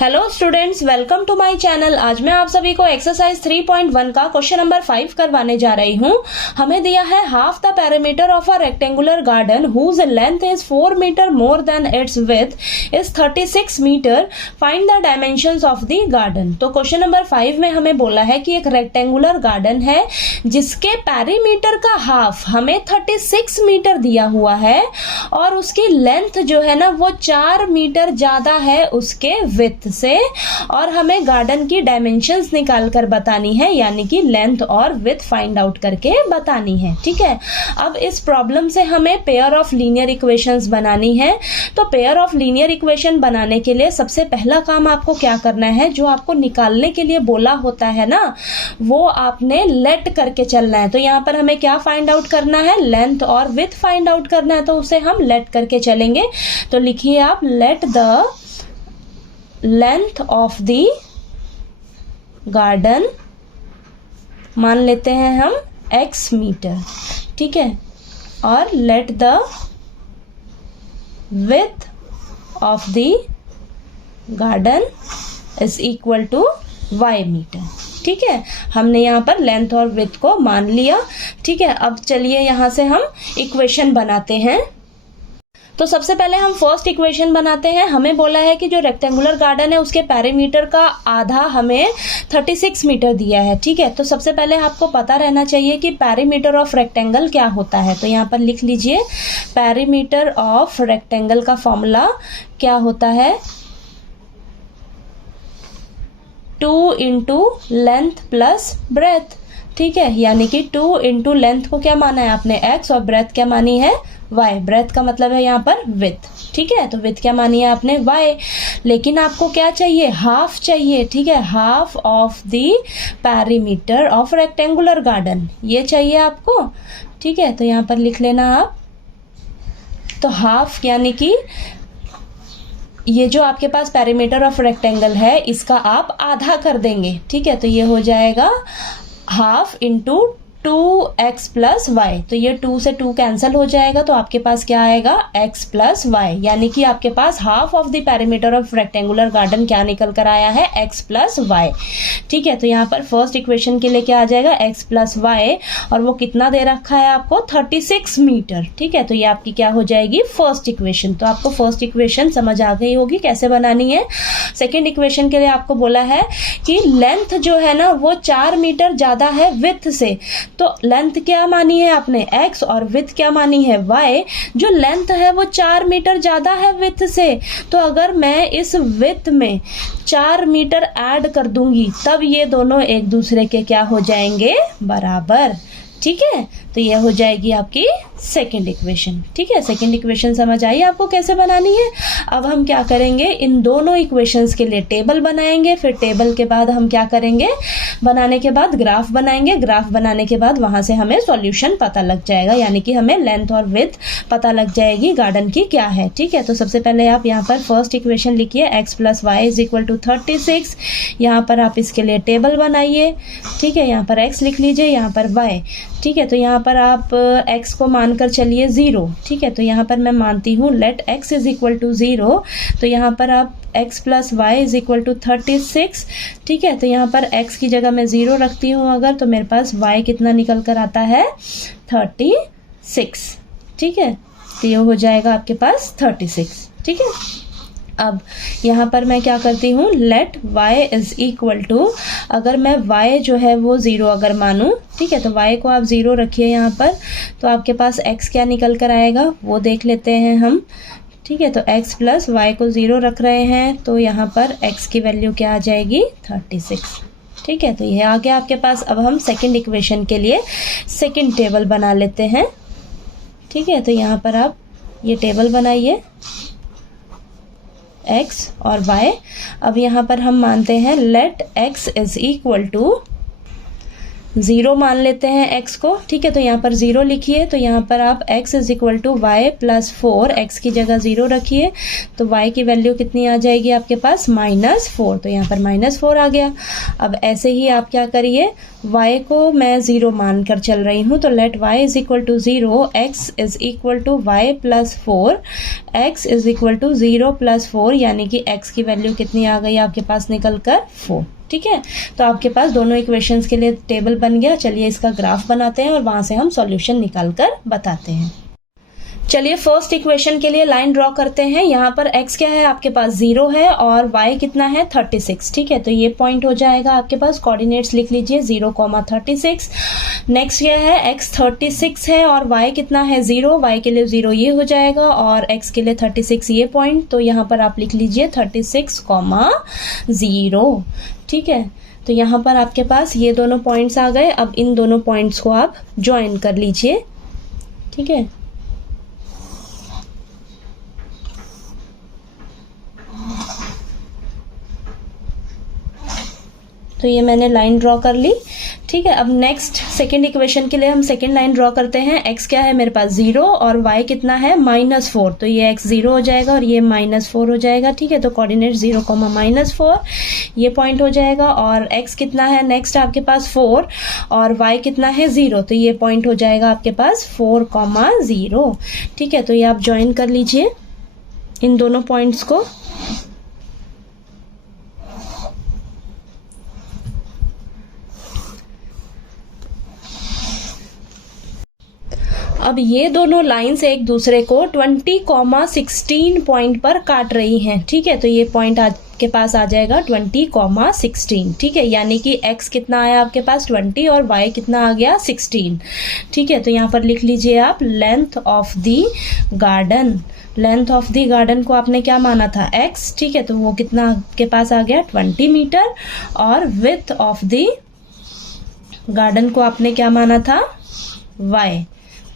Hello students, welcome to my channel. आज मैं आप सभी को एक्सरसाइज 3.1 का क्वेश्चन नंबर 5 करवाने जा रही हूँ। हमें दिया है half the parameter of a rectangular garden whose length is 4 metre more than its width is 36 metre, find the dimensions of the garden. तो क्वेश्चन नंबर 5 में हमें बोला है कि एक रेक्टेंगुलर गार्डन है जिसके पैरीमीटर का हाफ हमें 36 मीटर दिया हुआ है और उसकी लेंथ जो है ना वो 4 मीटर ज्यादा है उसके विड्थ से, और हमें गार्डन की डायमेंशंस निकाल कर बतानी है, यानी कि लेंथ और विड्थ फाइंड आउट करके बतानी है। ठीक है, अब इस प्रॉब्लम से हमें पेयर ऑफ लीनियर इक्वेशंस बनानी है। तो पेयर ऑफ लीनियर इक्वेशन बनाने के लिए सबसे पहला काम आपको क्या करना है, जो आपको निकालने के लिए बोला होता है ना, वो आपने लेट करके चलना है। तो यहाँ पर हमें क्या फाइंड आउट करना है, लेंथ और विड्थ फाइंड आउट करना है, तो उसे हम लेट करके चलेंगे। तो लिखिए आप, let the length of the garden, मान लेते हैं हम x मीटर, ठीक है, और let the width of the garden is equal to y metre. ठीक है, हमने यहाँ पर लेंथ और विड्थ को मान लिया। ठीक है, अब चलिए यहाँ से हम इक्वेशन बनाते हैं। तो सबसे पहले हम फर्स्ट इक्वेशन बनाते हैं। हमें बोला है कि जो रेक्टेंगुलर गार्डन है उसके पैरीमीटर का आधा हमें 36 मीटर दिया है। ठीक है, तो सबसे पहले आपको पता रहना चाहिए कि पैरीमीटर ऑफ रेक्टेंगल क्या होता है। तो यहाँ पर लिख लीजिए, पैरीमीटर ऑफ रेक्टेंगल का फॉर्मूला क्या होता है, 2 इंटू लेंथ प्लस ब्रेथ। ठीक है, यानी कि 2 इंटू लेंथ को क्या माना है आपने, x, और ब्रेथ क्या मानी है, y। ब्रेथ का मतलब है यहाँ पर विड्थ। ठीक है, तो विड्थ क्या मानी है आपने, y। लेकिन आपको क्या चाहिए, हाफ चाहिए। ठीक है, half of the perimeter of rectangular garden, ये चाहिए आपको। ठीक है, तो यहाँ पर लिख लेना आप। तो हाफ यानी कि ये जो आपके पास पैरीमीटर ऑफ रेक्टेंगल है इसका आप आधा कर देंगे। ठीक है, तो ये हो जाएगा half into 2x plus Y. तो ये 2 से 2 कैंसिल हो जाएगा, तो आपके पास क्या आएगा, x प्लस वाई, यानी कि आपके पास half of the perimeter of rectangular garden क्या निकल कर आया है, x प्लस वाई। ठीक है, तो यहाँ पर फर्स्ट इक्वेशन के लिए क्या आ जाएगा, x प्लस वाई, और वो कितना दे रखा है आपको, 36 मीटर। ठीक है, तो ये आपकी क्या हो जाएगी, फर्स्ट इक्वेशन। तो आपको फर्स्ट इक्वेशन समझ आ गई होगी कैसे बनानी है। सेकेंड इक्वेशन के लिए आपको बोला है कि लेंथ जो है ना वो 4 मीटर ज्यादा है विड्थ से। तो लेंथ क्या मानी है आपने, x, और विड्थ क्या मानी है, y। जो लेंथ है वो 4 मीटर ज्यादा है विड्थ से, तो अगर मैं इस विड्थ में 4 मीटर ऐड कर दूंगी तब ये दोनों एक दूसरे के क्या हो जाएंगे, बराबर। ठीक है, तो ये हो जाएगी आपकी सेकेंड इक्वेशन। ठीक है, सेकेंड इक्वेशन समझ आई आपको कैसे बनानी है। अब हम क्या करेंगे, इन दोनों इक्वेशंस के लिए टेबल बनाएंगे। फिर टेबल के बाद हम क्या करेंगे, बनाने के बाद ग्राफ बनाएंगे। ग्राफ बनाने के बाद वहां से हमें सॉल्यूशन पता लग जाएगा, यानी कि हमें लेंथ और विड्थ पता लग जाएगी गार्डन की क्या है। ठीक है, तो सबसे पहले आप यहाँ पर फर्स्ट इक्वेशन लिखिए, x plus y is equal to 36। यहाँ पर आप इसके लिए टेबल बनाइए। ठीक है, यहाँ पर x लिख लीजिए, यहाँ पर y। ठीक है, तो यहाँ पर आप x को मानकर चलिए 0। ठीक है, तो यहाँ पर मैं मानती हूँ let x is equal to 0। तो यहाँ पर आप x plus y is equal to 36। ठीक है, तो यहाँ पर x की जगह मैं 0 रखती हूँ अगर, तो मेरे पास y कितना निकल कर आता है, 36। ठीक है, तो ये हो जाएगा आपके पास 36। ठीक है, अब यहाँ पर मैं क्या करती हूँ, let y is equal to, अगर मैं y जो है वो 0 अगर मानूँ, ठीक है, तो y को आप 0 रखिए यहाँ पर, तो आपके पास x क्या निकल कर आएगा वो देख लेते हैं हम। ठीक है, तो x प्लस वाई को 0 रख रहे हैं, तो यहाँ पर x की वैल्यू क्या आ जाएगी, 36। ठीक है, तो ये आ गया आपके पास। अब हम सेकंड इक्वेशन के लिए सेकंड टेबल बना लेते हैं। ठीक है, तो यहाँ पर आप ये टेबल बनाइए, x और y। अब यहाँ पर हम मानते हैं let x is equal to 0 मान लेते हैं x को, ठीक है। तो यहाँ पर 0 लिखिए, तो यहाँ पर आप x is equal to y plus 4, x की जगह 0 रखिए, तो y की वैल्यू कितनी आ जाएगी आपके पास -4, तो यहाँ पर -4 आ गया। अब ऐसे ही आप क्या करिए, y को मैं 0 मान कर चल रही हूँ, तो let y is equal to 0, x is equal to y plus 4, x is equal to 0 plus 4, यानी कि x की वैल्यू कितनी आ गई आपके पास निकल कर 4, ठीक है। तो आपके पास दोनों इक्वेशंस के लिए टेबल बन गया। चलिए इसका ग्राफ बनाते हैं और वहां से हम सॉल्यूशन निकाल कर बताते हैं। चलिए फर्स्ट इक्वेशन के लिए लाइन ड्रॉ करते हैं। यहाँ पर x क्या है आपके पास 0 है और y कितना है 36, ठीक है। तो ये पॉइंट हो जाएगा आपके पास, कोऑर्डिनेट्स लिख लीजिए 0,36। नेक्स्ट क्या है, x 36 है और y कितना है 0, y के लिए 0 ये हो जाएगा और x के लिए 36 ये पॉइंट, तो यहाँ पर आप लिख लीजिए 36,0, ठीक है। तो यहाँ पर आपके पास ये दोनों पॉइंट्स आ गए। अब इन दोनों पॉइंट्स को आप ज्वाइन कर लीजिए, ठीक है। तो ये मैंने लाइन ड्रॉ कर ली, ठीक है। अब नेक्स्ट सेकेंड इक्वेशन के लिए हम सेकेंड लाइन ड्रॉ करते हैं। x क्या है मेरे पास 0 और y कितना है -4, तो ये x 0 हो जाएगा और ये -4 हो जाएगा, ठीक है। तो कोऑर्डिनेट 0, -4 ये पॉइंट हो जाएगा और x कितना है नेक्स्ट आपके पास 4 और y कितना है 0, तो ये पॉइंट हो जाएगा आपके पास 4,0, ठीक है। तो ये आप ज्वाइन कर लीजिए इन दोनों पॉइंट्स को। अब ये दोनों लाइंस एक दूसरे को 20,16 पॉइंट पर काट रही हैं, ठीक है। तो ये पॉइंट आपके पास आ जाएगा 20,16, ठीक है। यानी कि x कितना आया आपके पास 20 और y कितना आ गया 16, ठीक है। तो यहाँ पर लिख लीजिए आप length of the garden. Length of the garden को आपने क्या माना था x, ठीक है। तो वो कितना आपके पास आ गया 20 मीटर और विड्थ ऑफ द गार्डन को आपने क्या माना था y,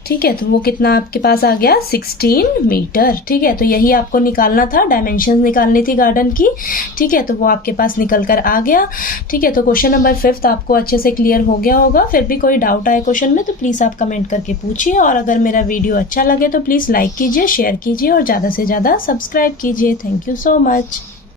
ठीक है। तो वो कितना आपके पास आ गया 16 मीटर, ठीक है। तो यही आपको निकालना था, डायमेंशन निकालनी थी गार्डन की, ठीक है। तो वो आपके पास निकल कर आ गया, ठीक है। तो क्वेश्चन नंबर 5 आपको अच्छे से क्लियर हो गया होगा। फिर भी कोई डाउट आए क्वेश्चन में तो प्लीज़ आप कमेंट करके पूछिए, और अगर मेरा वीडियो अच्छा लगे तो प्लीज़ लाइक कीजिए, शेयर कीजिए और ज़्यादा से ज़्यादा सब्सक्राइब कीजिए। Thank you so much.